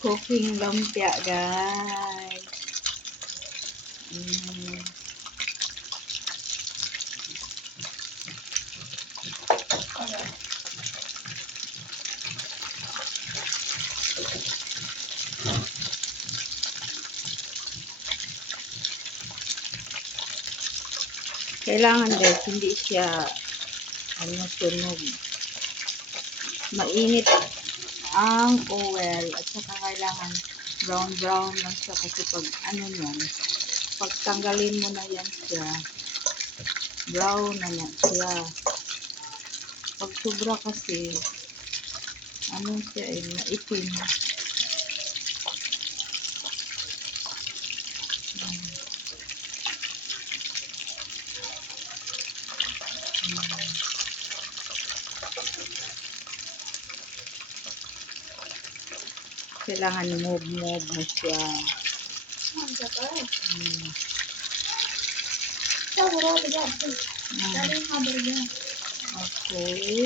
Cooking lumpia, guys. Kailangan guys, hindi siya sunog. Mainit ang oil at saka kailangan brown lang siya kasi pag pag tanggalin mo na yan siya, brown na yan siya. Pag sobra kasi siya maitim. Kailangan move mo siya. Okay.